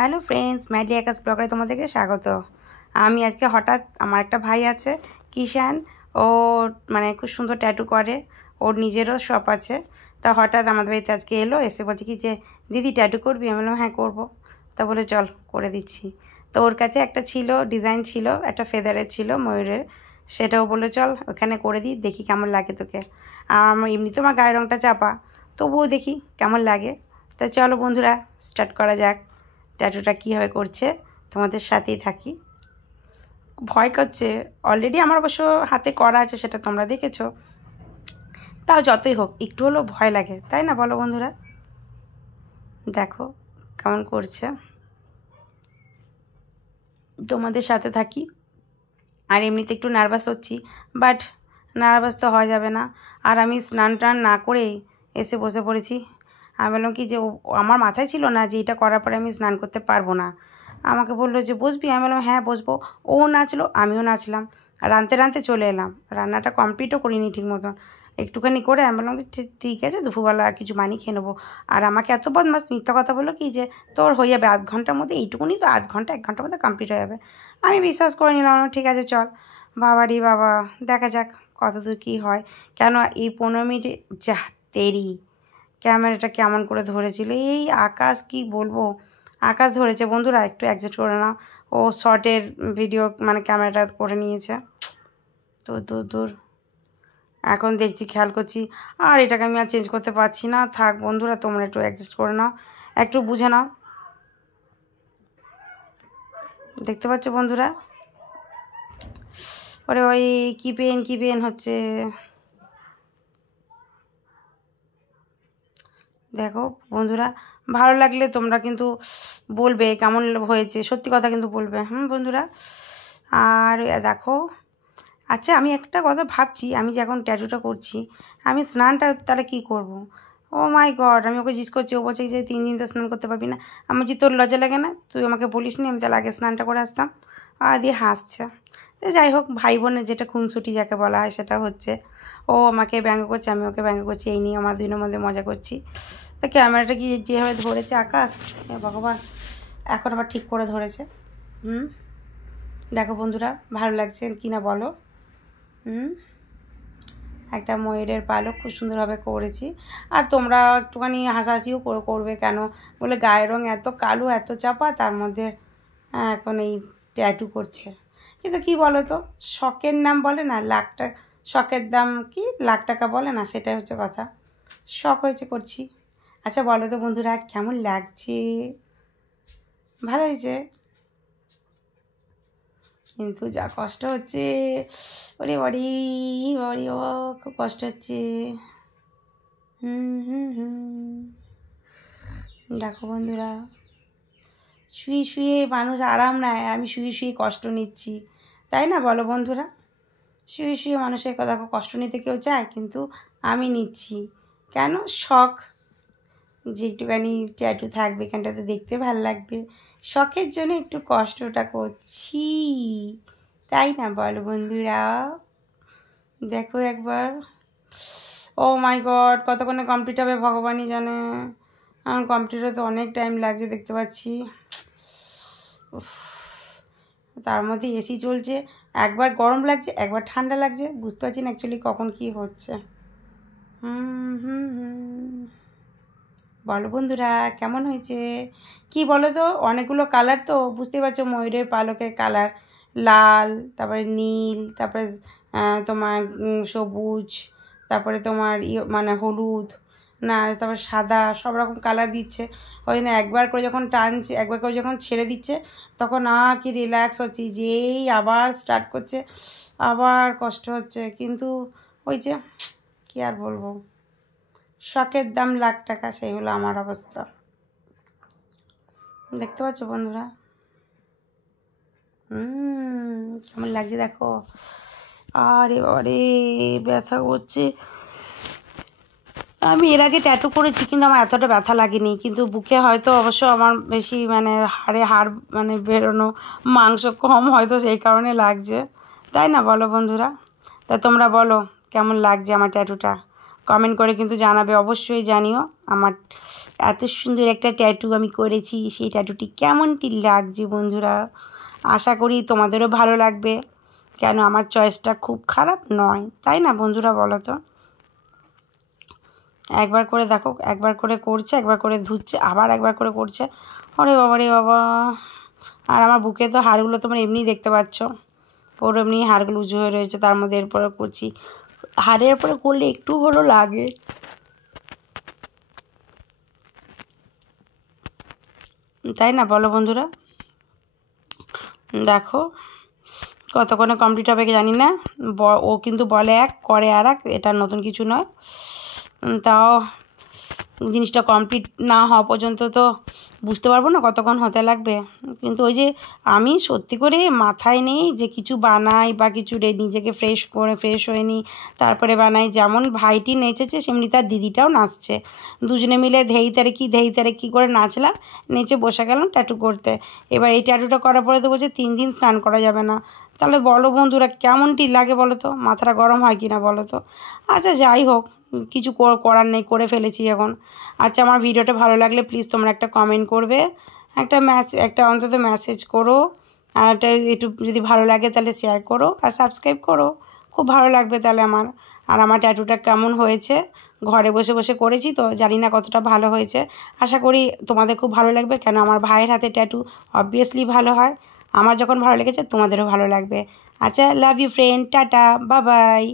Hello friends, madly আকাশ ব্লগে তোমাদেরকে স্বাগত। আমি আজকে হঠাৎ, আমার একটা ভাই আছে কিষান, ও মানে খুব সুন্দর ট্যাটু করে, ওর নিজেরও শপ আছে। তা হঠাৎ আমাদের বাড়িতে আজকে এলো, এসে বলছে কি যে দিদি ট্যাটু করবি? আমি বললাম হ্যাঁ করবো। তা বলে চল করে দিচ্ছি। তো ওর কাছে একটা ছিল, ডিজাইন ছিল, একটা ফেদারের ছিল ময়ূরের, সেটাও বলে চল ওখানে করে দিই, দেখি কেমন লাগে তোকে। আর আমার এমনি তোমার গায়ের রঙটা চাপা, তবুও দেখি কেমন লাগে। তা চলো বন্ধুরা স্টার্ট করা যাক। ট্যাটুটা কীভাবে করছে তোমাদের সাথেই থাকি। ভয় করছে, অলরেডি আমার অবশ্য হাতে করা আছে, সেটা তোমরা দেখেছো। তাও যতই হোক একটু হলেও ভয় লাগে, তাই না বলো বন্ধুরা? দেখো কেমন করছে, তোমাদের সাথে থাকি। আর এমনিতে একটু নার্ভাস হচ্ছি, বাট নার্ভাস তো হওয়া যাবে না। আর আমি স্নান টান না করেই এসে বসে পড়েছি। আমি বললাম কি যে আমার মাথায় ছিল না যে এটা করার পরে আমি স্নান করতে পারবো না। আমাকে বললো যে বসবি? আমি বললাম হ্যাঁ বসবো। ও নাচলো, আমিও নাচলাম। আর রাঁধতে রাঁধতে চলে এলাম, রান্নাটা কমপ্লিটও করিনি ঠিক মতন, একটুখানি করে আমি বললাম ঠিক আছে দুপুরবেলা কিছু বানিয়ে খেয়ে নেবো। আর আমাকে এত বদমাস মিথ্যা কথা বললো কি যে তোর হয়ে যাবে আধ ঘন্টার মধ্যে, এইটুকুনি তো আধ ঘন্টা 1 ঘন্টার মধ্যে কমপ্লিট হয়ে যাবে। আমি বিশ্বাস করে নিলাম, ঠিক আছে চল। বাবারি বাবা, দেখা যাক কতদূর কী হয়। কেন এই 15 মিনিটে যা দেরি, ক্যামেরাটা কেমন করে ধরেছিল এই আকাশ, কি বলবো, আকাশ ধরেছে বন্ধুরা, একটু অ্যাডজাস্ট করে নাও। ও শর্টের ভিডিও মানে ক্যামেরাটা করে নিয়েছে, তো দূর দূর। এখন দেখছি, খেয়াল করছি, আর এটাকে আমি আর চেঞ্জ করতে পারছি না। থাক বন্ধুরা, তোমরা একটু অ্যাডজাস্ট করে নাও, একটু বুঝে নাও। দেখতে পাচ্ছ বন্ধুরা? ওরে ওই কি পেন হচ্ছে, দেখো বন্ধুরা। ভালো লাগলে তোমরা কিন্তু বলবে কেমন হয়েছে, সত্যি কথা কিন্তু বলবে বন্ধুরা। আর দেখো, আচ্ছা আমি একটা কথা ভাবছি, আমি যে এখন ট্যাটুটা করছি, আমি স্নানটা তাহলে কী করব? ও মাই গড, আমি ওকে জিজ্ঞেস করছি, ও বলছে যে 3 দিন তো স্নান করতে পারবি না। আমি বলছি তোর লজ্জা লাগে না? তুই আমাকে বলিস নি আমি তাহলে আগে স্নানটা করে আসতাম? আর দিয়ে হাসছে। তো যাই হোক, ভাই বোনের যেটা খুনসুটি যাকে বলা হয় সেটা হচ্ছে। ও আমাকে ব্যঙ্গ করছে, আমি ওকে ব্যঙ্গ করছি, এই নিয়ে আমার দুজনের মধ্যে মজা করছি। তো ক্যামেরাটা কি যেভাবে ধরেছে আকাশ, ভগবান, এখন আবার ঠিক করে ধরেছে। দেখো বন্ধুরা, ভালো লাগছে কি না বলো? একটা ময়ূরের পালক খুব সুন্দরভাবে করেছি। আর তোমরা একটুখানি হাসাহাসিও করবে, কেন বলে গায়ের রঙ এত কালো এত চাপা, তার মধ্যে এখন এই ট্যাটু করছে। কিন্তু কি বলো তো, শখের নাম বলে না, শখের দাম কি লাখ টাকা বলে না, সেটাই হচ্ছে কথা। শখ হয়েছে করছি। আচ্ছা বলো তো বন্ধুরা কেমন লাগছে? ভালো হয়েছে, কিন্তু যা কষ্ট হচ্ছে, ওরে বাড়ি বাড়ি, ও খুব কষ্ট হচ্ছে। দেখো বন্ধুরা, শুয়ে শুয়ে মানুষ আরাম নেয়, আমি শুয়ে শুয়ে কষ্ট নিচ্ছি, তাই না বলো বন্ধুরা? শুয়ে শুয়ে মানুষের দেখো কষ্ট নিতে কেউ চায়, কিন্তু আমি নিচ্ছি কেন? শখ, যে একটুখানি ট্যাটু থাকবে এখানটাতে, দেখতে ভালো লাগবে, শখের জন্য একটু কষ্টটা করছি, তাই না বলো বন্ধুরা? দেখো একবার, ও মাই গড, কতক্ষণে কমপ্লিট হবে ভগবানই জানে। আমার কমপ্লিট হতে অনেক টাইম লাগছে দেখতে পাচ্ছি। তার মধ্যে এসি চলছে, একবার গরম লাগছে একবার ঠান্ডা লাগছে, বুঝতে পারছি না অ্যাকচুয়ালি কখন কি হচ্ছে। বলো বন্ধুরা কেমন হয়েছে? কি বলো তো, অনেকগুলো কালার তো বুঝতে পারছো, ময়ূরের পালকের কালার লাল, তারপরে নীল, তারপরে তোমার সবুজ, তারপরে তোমার মানে হলুদ না, তারপর সাদা, সব রকম কালার দিচ্ছে। ওই না একবার করে যখন টানছে, একবার করে যখন ছেড়ে দিচ্ছে, তখন কি রিল্যাক্স হচ্ছি, যেই আবার স্টার্ট করছে আবার কষ্ট হচ্ছে। কিন্তু ওই যে কী আর বলবো, শখের দাম লাখ টাকা, সেই হলো আমার অবস্থা। দেখতে পাচ্ছ বন্ধুরা? কেমন লাগছে দেখো। আরে বাবারে, ব্যথা করছে। আমি এর আগে ট্যাটু করেছি, কিন্তু আমার এতটা ব্যথা লাগেনি, কিন্তু বুকে হয়তো অবশ্য আমার বেশি মানে হাড় মানে বেরোনো, মাংস কম, হয়তো সেই কারণে লাগছে, তাই না বলো বন্ধুরা? তা তোমরা বলো কেমন লাগছে আমার ট্যাটুটা, কমেন্ট করে কিন্তু জানাবে, অবশ্যই জানিও আমার এত সুন্দর একটা ট্যাটু আমি করেছি, সেই ট্যাটুটি কেমনটি লাগছে বন্ধুরা। আশা করি তোমাদেরও ভালো লাগবে, কেন আমার চয়েসটা খুব খারাপ নয়, তাই না বন্ধুরা বলো তো। একবার করে দেখো, একবার করে করছে, একবার করে ধুচ্ছে, আবার একবার করে করছে। ওরে বাবা রে বাবা। আর আমার বুকে তো হাড়গুলো তোমরা এমনিই দেখতে পাচ্ছ, পুরো এমনি হাড়গুলো উঁচু হয়ে রয়েছে, তার মধ্যে এরপরে করছি। হাড়ের পরে করলে একটু হলো লাগে, তাই না বলো বন্ধুরা। দেখো কতক্ষণে কমপ্লিট হবে জানি না, ও কিন্তু বলে এক করে আর এক, এটা নতুন কিছু নয়। তাও জিনিসটা কমপ্লিট না হওয়া পর্যন্ত তো বুঝতে পারবো না কতক্ষণ হতে লাগবে। কিন্তু ওই যে আমি সত্যি করে মাথায় নেই যে কিছু বানাই বা কিছু নিজেকে ফ্রেশ হয়ে নিই তারপরে বানাই। যেমন ভাইটি নেচেছে সেমনি তার দিদিটাও নাচছে, দুজনে মিলে ধেই তারে কি করে নাচলাম, নেচে বসে গেলাম ট্যাটু করতে। এবার এই ট্যাটুটা করার পরে তো বলছে 3 দিন স্নান করা যাবে না। তাহলে বলো বন্ধুরা কেমনটি লাগে বলো তো, মাথাটা গরম হয় কি না বলো তো। আচ্ছা যাই হোক, কিছু করার নেই, করে ফেলেছি এখন। আচ্ছা আমার ভিডিওটা ভালো লাগলে প্লিজ তোমরা একটা কমেন্ট করবে, একটা অন্তত মেসেজ করো, আর একটা একটু যদি ভালো লাগে তাহলে শেয়ার করো আর সাবস্ক্রাইব করো, খুব ভালো লাগবে তাহলে আমার। আর আমার ট্যাটুটা কেমন হয়েছে, ঘরে বসে বসে করেছি তো জানি না কতটা ভালো হয়েছে, আশা করি তোমাদের খুব ভালো লাগবে, কেন আমার ভাইয়ের হাতে ট্যাটু অবভিয়াসলি ভালো হয়। আমার যখন ভালো লেগেছে তোমাদেরও ভালো লাগবে। আচ্ছা love you friend, tata, bye by.